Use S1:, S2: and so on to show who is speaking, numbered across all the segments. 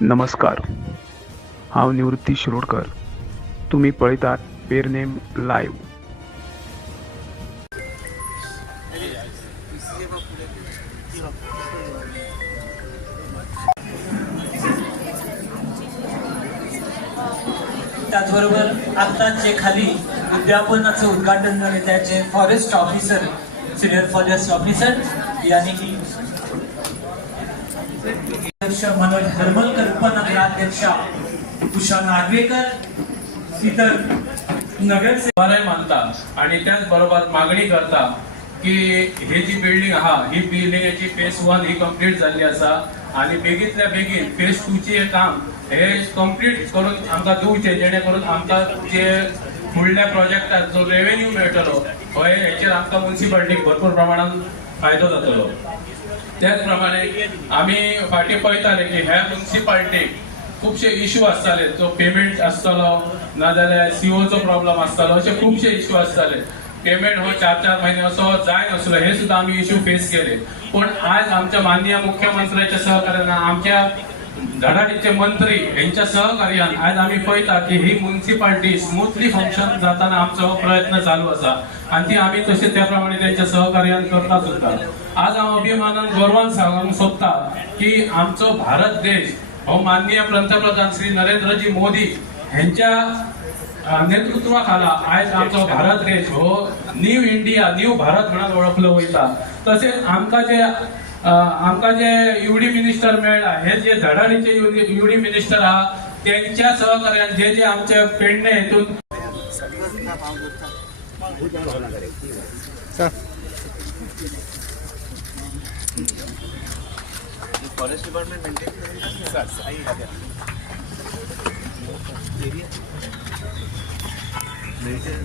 S1: नमस्कार. हांव निवृत्ती शिरोडकर. तुमी पळयतात पेरनेम लायव्ह
S2: त्याचबरोबर आत्ताच जे खाली उद्यापनाचं उद्घाटन झाले त्याचे forest officer senior forest officer यांनी की अध्यक्ष मनोज हरमलकर उपनगराध्यक्षा उषा नागवेकर इतर नगरसेवक.
S3: मानता आणि त्याच बरोबर मागणी करता की हे जी बिल्डिंग आहा ही बिल्डिंगची फेज वन ही कंप्लीट झाली असा आणि बेगीतल्या बेगीन फेज टूचे काम हे कंप्लीट करून आमकां दिवचे जेणे करून आमकां जे फुडल्या प्रोजेक्टात जो रेव्हेन्यू मेळटलो हय हेचेर आमकां म्युन्सिपाल्टीक भरपूर प्रमाणात फायदो जातलो त्याच प्रमाणे आम्ही फाटी पळयताले की ह्या म्युन्सिपाल्टीक खुबशे इश्यू आसताले जो पेमेंट आसतलो नाजाल्यार सीओचो प्रॉब्लम आसतलो अशे खुबशे इश्यू आसताले पेमेंट हो चार चार महिने असो जाय नसलो हे सुद्धा आम्ही इश्यू फेस केले. पण आज आमच्या माननीय मुख्यमंत्र्याच्या सहकार्यान आमच्या धडाडीचे मंत्री यांच्या सहकार्यान आज आम्ही पळयता की ही म्युन्सिपाल्टी स्मूथली फंक्शन जाताना आमचो हो प्रयत्न चालू असा. आणि ती आम्ही तसे त्या प्रमाणे त्यांच्या सहकार्यान करता सुद्धा आज हांव अभिमानान गौरवान सांगूंक सोदता की आमचो भारत देश हो माननीय पंतप्रधान श्री नरेंद्रजी मोदी यांच्या नेतृत्वा नेतृत्वाखाला आज आमचो भारत देश हो न्यू इंडिया न्यू भारत म्हणून ओळखलो वयता तसेच आमकां जे आमकां जे युडी मिनिस्टर मेळ्ळा हे जे धडाडीचे युडी मिनिस्टर आहा त्यांच्या सहकार्यान जे जे आमचे पेडणे हेतून
S4: फॉरेस्ट डिपार्टमेंट मेंटेन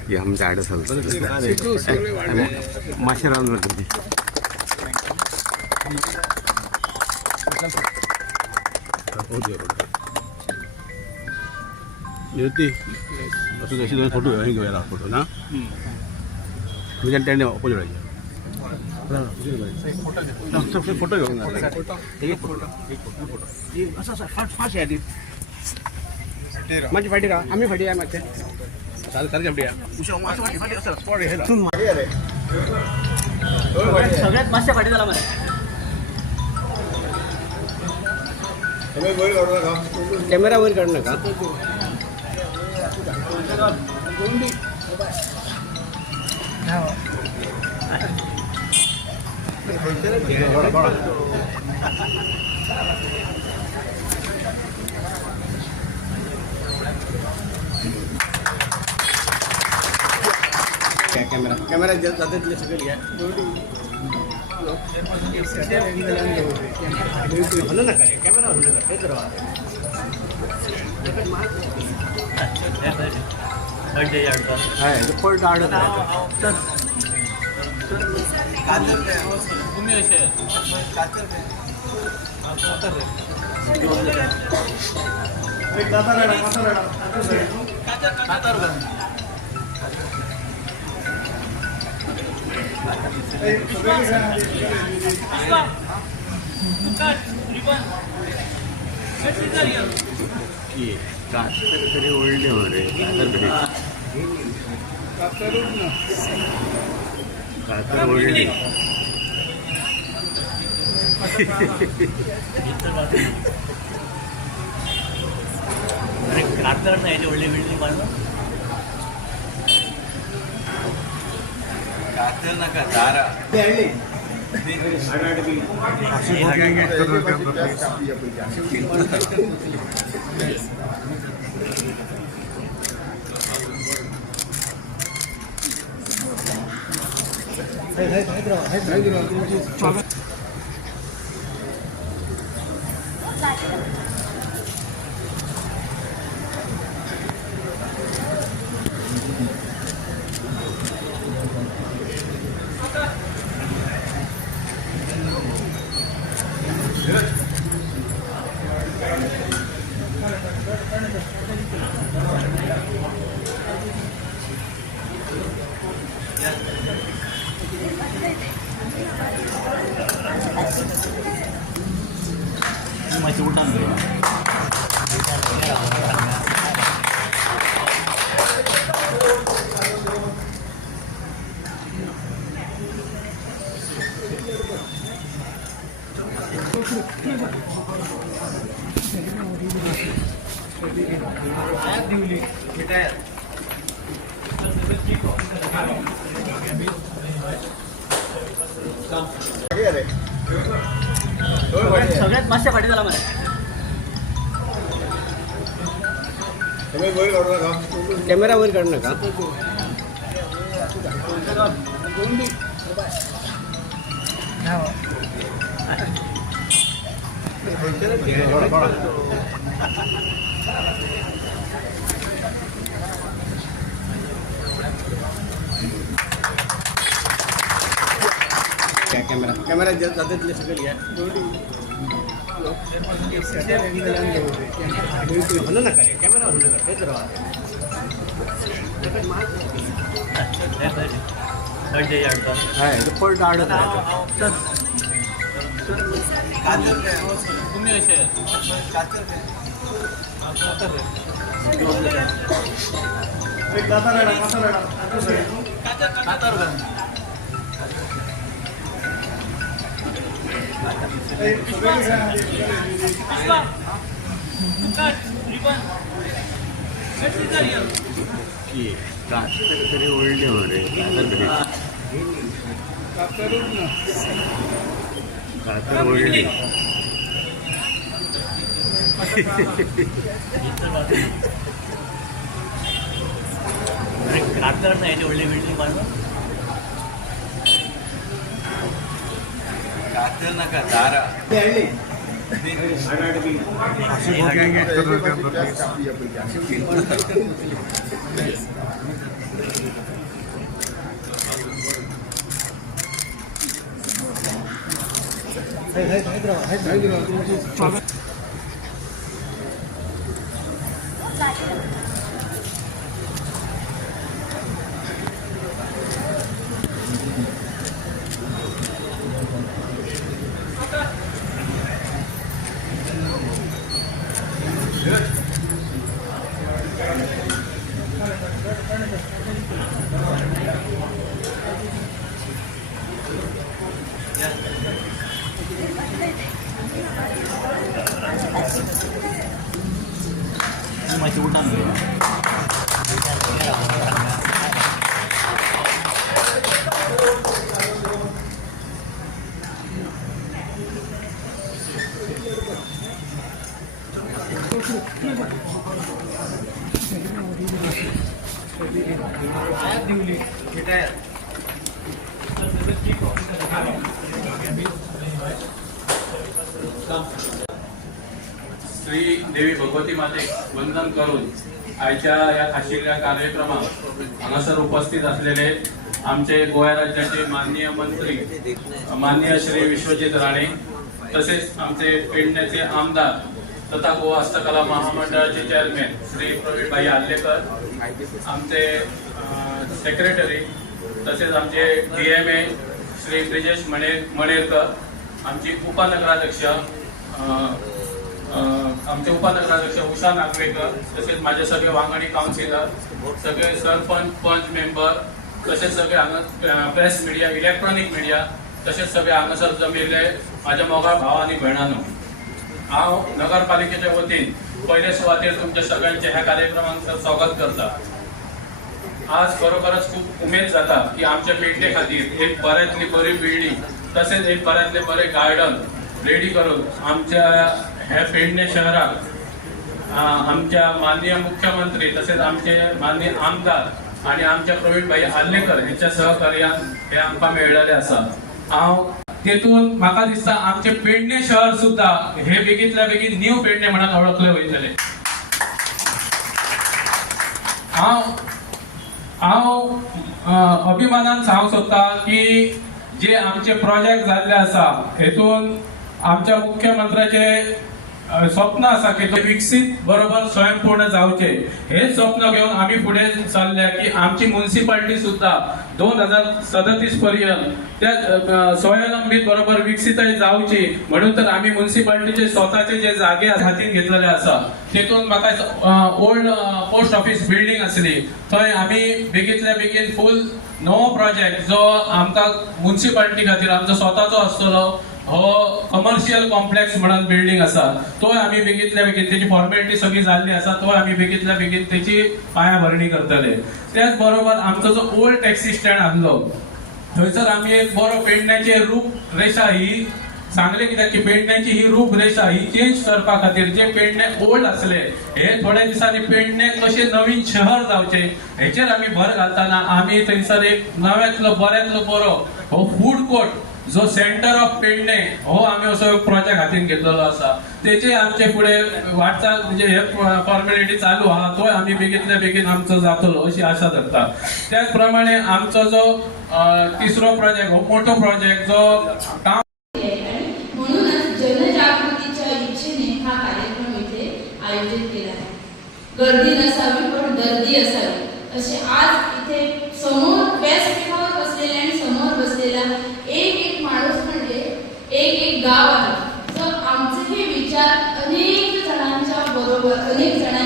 S5: हे आमच्या आड माशे राहून होते
S6: येते असं कशी दोन फोटो हे घेऊया फोटो ना म्हणजे त्यांनी अपोजिट फोटो घेऊन जा. एक फोटो असं असं फास्ट फास्ट या
S5: माझी फाटी राहा आम्ही फाटी आहे माझ्या
S2: सगळ्यात मागच्या पाठी झाला मला.
S5: कॅमेरा वर काढ नका कॅमेरा कॅमेरा जातात सगळे घ्या हल्लं नका कॅमेरा हल्लं नका करा. हाय, पलटा आडत राहतो.
S3: तरी ओल्ड
S5: रे कातर ओल्ड अरे कातर नाही ओल्डे बिल्डिंग बांधलं. ओळली
S4: कातर नका दारा
S5: सगळ्यात मागच्या पाठी झाला मला. कॅमेरा वर काढू नका. कॅमेरा? कॅमेरा जाते तिथे सगळे घ्या म्हणू नका कॅमेरा म्हणू नका तेच राहा पळट आडत राहतो
S3: तुम्ही असे
S5: तरी ओल्डे रे कातर ओल्डे कातर नाही ओल्डे बिल्डिंग बांधून
S4: कातर नका दारा
S3: श्री देवी भगवती माते. वंदन करून आयच्या या खाशेल्या कार्यक्रमात हांगासर उपस्थित असलेले आमचे गोवा राज्याचे माननीय मंत्री माननीय श्री विश्वजित राणे तसेच आमचे पेडण्याचे आमदार तथा गोवा हस्तकला महामंडळाचे चेअरमॅन श्री प्रवीणभाई आल्लेकर आमचे सेक्रेटरी तसेच आमचे D M A Shri Brijesh Mane Manerkar आमची उपनगराध्यक्ष आमचे उपनगराध्यक्ष उषा नागवेकर तसेच माझे सगळे वांगणी काउन्सिलर सगळे सरपंच पंच मेंबर तसेच सगळे हांगा प्रेस मिडिया इलेक्ट्रॉनिक मिडिया तसेच सगळे हांगासर जमिल्ले माझ्या मोगा भाव आणि भयणानो हांव नगरपालिकेच्या वतीन पयले सुवातेर तुमच्या सगळ्यांचे ह्या कार्यक्रमांक स्वागत करता. आज खरोखरच खूप उमेद जाता की आमच्या पेटणे खातीर एक बऱ्यांतली बरी बिल्डींग तसेच एक बऱ्यांतले बरे गार्डन रेडी करून आमच्या ह्या पेडणे शहरात आमच्या माननीय मुख्यमंत्री तसेच आमचे माननीय आमदार आणि आमच्या प्रवीण भाई आल्लेकर यांच्या सहकार्यान हे आमकां मेळलेले आसा. हांव तेतून म्हाका दिसता आमचे पेडणे शहर सुद्धा हे बेगीतल्या बेगीन न्यू पेडणे म्हणून ओळखले वयतले. हांव हांव अभिमानान सांगूंक सोदता की जे आमचे प्रोजेक्ट जाल्ले आसा हेतून आमच्या मुख्यमंत्र्याचे स्वप्न आसा की ते विकसीत बरोबर स्वयंपूर्ण जावचे हे स्वप्न घेऊन आम्ही पुढे चालल्या की आमची म्युन्सिपाल्टी सुद्धा दोन हजार सदतीस पर्यंत त्या अ, बरोबर विकसितय जावची म्हणून तर आम्ही म्युन्सिपाल्टीचे स्वतःचे जे जागे हातीन घेतलेले आसा तेतून म्हाका ओल्ड पोस्ट ऑफिस बिल्डिंग आसली थंय आम्ही बेगीतल्या बेगीन फूल नवो प्रोजेक्ट जो आमकां म्युन्सिपाल्टी खातीर आमचो स्वताचो आसतलो हो कमर्शियल कॉम्प्लेक्स म्हणून बिल्डिंग आसा तोय आम्ही बेगीतल्या बेगीन त्याची फॉर्मेलिटी सगळी जाल्ली आसा तोय आम्ही बेगीतल्या बेगीन त्याची पायाभरणी करतले. त्याच बरोबर आमचो जो ओल्ड टॅक्सी स्टँड आसलो थंयसर आम्ही एक बरो पेडण्याचे रूप रेशा ही सांगले कित्याक की पेडण्याची ही रूप रेशा ही चेंज करपा खातीर जे पेडणे ओल्ड आसले हे थोड्या दिसांनी पेडणे कशें नवीन शहर जावचे हेचेर आम्ही भर घालताना आम्ही थंयसर एक नव्यातलो बऱ्यांतलो बरो हो फूड कोर्ट जो सेंटर ऑफ पेडणे हो आम्ही असो प्रोजेक्ट हातीन घेतलेलो असा. तेचे आमचे पुढे वाटचाल म्हणजे हे फॉर्मेलिटी चालू आहा तो आम्ही बेगीतल्या बेगीन आमचो जातलो अशी आशा धरता त्याच प्रमाणे आमचो जो तिसरो प्रोजेक्ट हो मोठो प्रोजेक्ट जो काम
S7: आयोजित केला आहे. गर्दी नसावी पण गर्दी असावी असे आज इथे समोर बेस्ट बसलेले आणि समोर बसलेला एक एक माणूस म्हणजे एक एक गाव आहे तर आमचे हे विचार अनेक जणांच्या बरोबर अनेक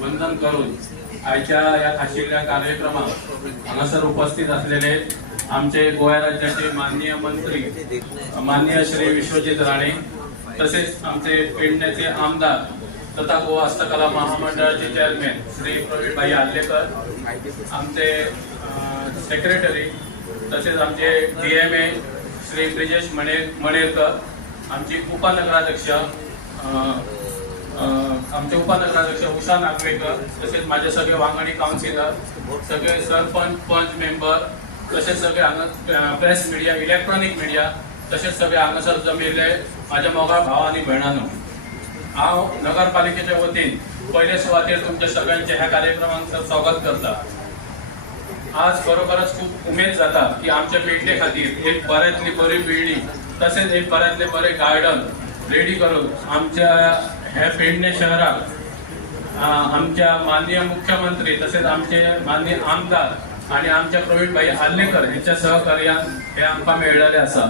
S3: वंदन करून आयच्या या खाशेल्या कार्यक्रमात हांगासर उपस्थित असलेले आमचे गोवा राज्याचे माननीय मंत्री माननीय श्री विश्वजित राणे तसेच आमचे पेडण्याचे आमदार तथा गोवा हस्तकला महामंडळाचे चेअरमॅन श्री प्रवीणभाई आल्लेकर आमचे सेक्रेटरी तसेच आमचे D M A Shri Brijesh Mane Manerkar आमची उपनगराध्यक्ष आमचे उपनगराध्यक्ष उषा नागवेकर तसेच माझे सगळे वांगणी काउन्सिलर सगळे सरपंच पंच मेंबर तसेच सगळे हांगा प्रेस मिडिया इलेक्ट्रॉनिक मिडिया तसेच सगळे हांगासर जमिल्ले माझ्या मोगा भाव आणि भयणांनो हांव नगरपालिकेच्या वतीन पयले सुवातेर तुमच्या सगळ्यांच्या ह्या कार्यक्रमांचं स्वागत करता आज बरोबरच खूप उमेद जाता की आमच्या पेडणे खातीर एक बऱ्यांतली बरी बिल्डिंग तसेच एक बऱ्यांतले बरे गार्डन रेडी करून आमच्या ह्या पेडणे शहरात आमच्या माननीय मुख्यमंत्री तसेच आमचे माननीय आमदार आणि आमच्या प्रवीणभाई आल्लेकर यांच्या सहकार्यान हे आमकां मेळलेले आसा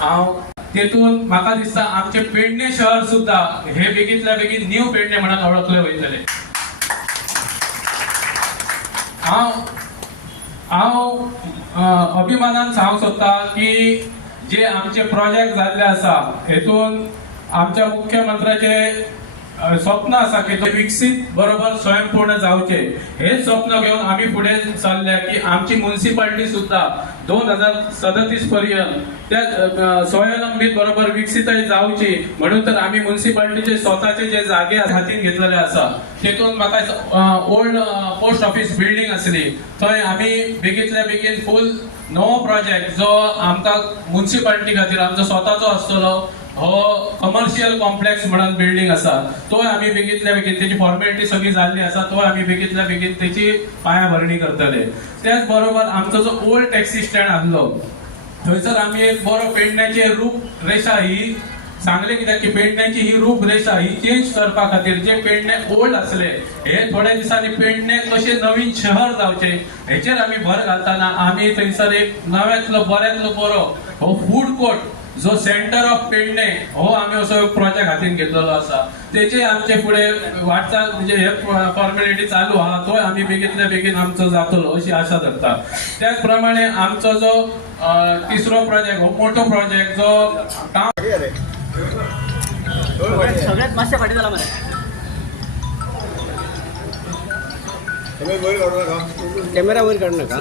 S3: हांव तेतून म्हाका दिसता आमचे पेडणे शहर सुद्धा हे बेगीतल्या बेगीन न्यू पेडणे म्हणून ओळखले वयतले. हांव हांव अभिमानान सांगूंक सोदता की जे आमचे प्रोजेक्ट जाल्ले आसा हेतून आमच्या मुख्यमंत्र्याचे स्वप्न आसा की विकसित विकसीत बरोबर स्वयंपूर्ण जावचे हे स्वप्न घेऊन आम्ही पुढे चालल्या की आमची म्युन्सिपाल्टी सुद्धा दोन हजार सदतीस पर्यंत त्या अ, बरोबर विकसितय जावची म्हणून तर आम्ही म्युन्सिपाल्टीचे स्वतःचे जे जागे हातीन घेतलेले आसा तेतून म्हाका ओल्ड पोस्ट ऑफिस बिल्डिंग आसली थंय आम्ही बेगीतल्या बेगीन फूल नवो प्रोजेक्ट जो आमकां म्युन्सिपाल्टी खातीर आमचो स्वताचो आसतलो हो कमर्शियल कॉम्प्लेक्स म्हणून बिल्डिंग आसा तोय आम्ही बेगीतल्या बेगीन त्याची फॉर्मेलिटी सगळी जाल्ली आसा तोय आम्ही बेगीतल्या बेगीन त्याची पायाभरणी करतले. त्याच बरोबर आमचो जो ओल्ड टॅक्सी स्टँड आसलो थंयसर आम्ही एक बरो पेडण्याचे रूप रेशा ही सांगले कित्याक की पेडण्याची ही रूप रेशा ही चेंज करपा खातीर जे पेडणे ओल्ड आसले हे थोड्या दिसांनी पेडणे कशें नवीन शहर जावचे हेचेर आम्ही भर घालताना आम्ही थंयसर एक नव्यातलो बऱ्यांतलो बरो हो फूड कोर्ट जो सेंटर ऑफ पेडणे हो आम्ही असो प्रोजेक्ट हातीन घेतलेलो असा. तेचे आमचे पुढे वाटचाल म्हणजे हे फॉर्मॅलिटी चालू आहा तो आम्ही बेगीतल्या बेगीन आमचो जातलो अशी आशा धरता त्याचप्रमाणे आमचो जो तिसरो प्रोजेक्ट हो मोठो प्रोजेक्ट जो काम
S5: सगळ्यात मातशा फाटी झाला मला. कॅमेरा वर काढ नका.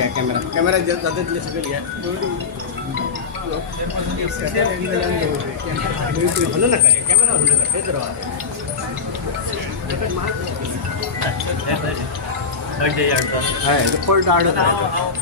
S5: कॅमेरा कॅमेरा जातात सगळे घ्या हलू नका कॅमेरा हलू नका तेच राहा हाय ते पलट आडत आहे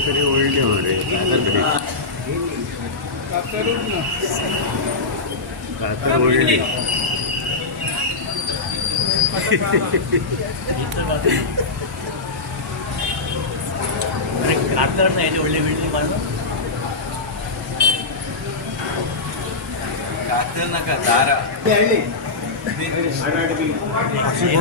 S5: तरी ओळली रे कातर കാസർഗോഡ്
S4: കടത്തടന്ന് അതിന്റെ ഉള്ളിൽ വീട്ടിൽ വന്നു കടത്തടന്നൊക്കെ ധാര അക്ഷയ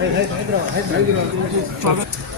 S4: नका दारा फॉरेस्ट डिपार्टमेंट मेंटेन करेल आई आ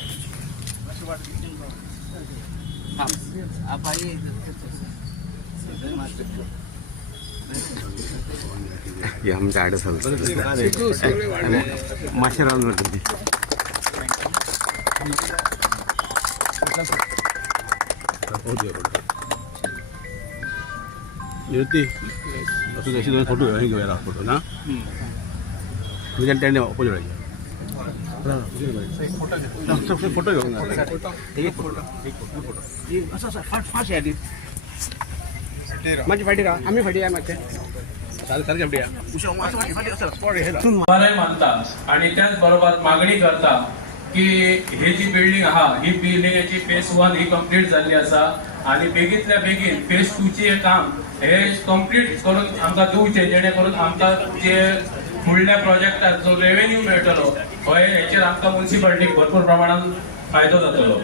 S5: जातात ते
S6: युती असं कशी दोन फोटो हे घेऊया फोटो ना तुझ्या त्यांनी अपोजिट फोटो घेऊन
S5: असं असं फास्ट फास्ट यादी माझी फाटी राहा आम्ही फाटी आहे माझ्या
S6: सारखं
S3: मानता आणि त्याचबरोबर मागणी करता की हे जी बिल्डिंग आहा ही बिल्डिंगची फेस वन ही कंप्लीट झाली असा आणि बेगीतल्या बेगीन फेस टू चे काम हे कंप्लीट करून आमकां दिवचे जेणे करून आमकां जे फुडल्या प्रोजेक्टात जो रेव्हेन्यू मेळटलो हय हेचेर आमकां म्युन्सिपाल्टीक भरपूर प्रमाणात फायदो जातलो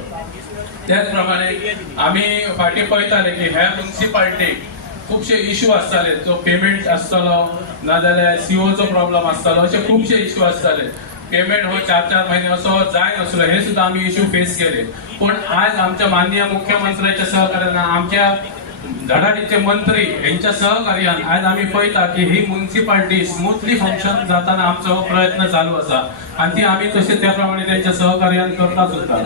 S3: त्याच प्रमाणे आम्ही फाटी पळयताले की ह्या म्युन्सिपाल्टीक खुबशे इश्यू आसताले जो पेमेंट आसतलो नाजाल्यार सीओचो प्रॉब्लम आसतलो अशे खुबशे इश्यू आसताले पेमेंट हो चार चार महिने असो जाय नसलो हे सुद्धा आम्ही इश्यू फेस केले. पण आज आमच्या माननीय मुख्यमंत्र्याच्या सहकार्यानं आमच्या धडाडीचे मंत्री यांच्या सहकार्यान आज आम्ही पळयता की ही म्युन्सिपाल्टी स्मूथली फंक्शन जाताना आमचो हो प्रयत्न चालू असा. आणि ती आम्ही तसे त्याप्रमाणे त्यांच्या सहकार्यान करता सुद्धा.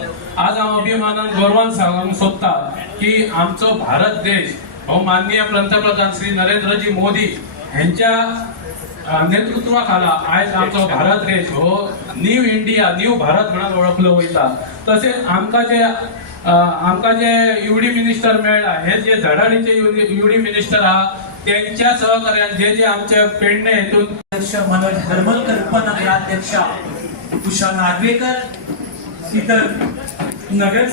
S3: आज हांव अभिमानान गौरवान सांगूंक सोदता की आमचो भारत देश हो माननीय पंतप्रधान श्री नरेंद्रजी मोदी यांच्या नेतृत्वा नेतृत्वाखाला आज आमचो भारत देश हो न्यू इंडिया न्यू भारत म्हणून ओळखलो वयता. तसेच आमकां जे आमकां जे युडी मिनिस्टर मेळ्ळा हे जे धडाडीचे युडी मिनिस्टर आहा त्यांच्या सहकार्यान जे जे आमचे पेडणे हेतून
S2: अध्यक्ष मनोज हरमलकर उपनगराध्यक्ष उषा नागवेकर इतर नगरसेवक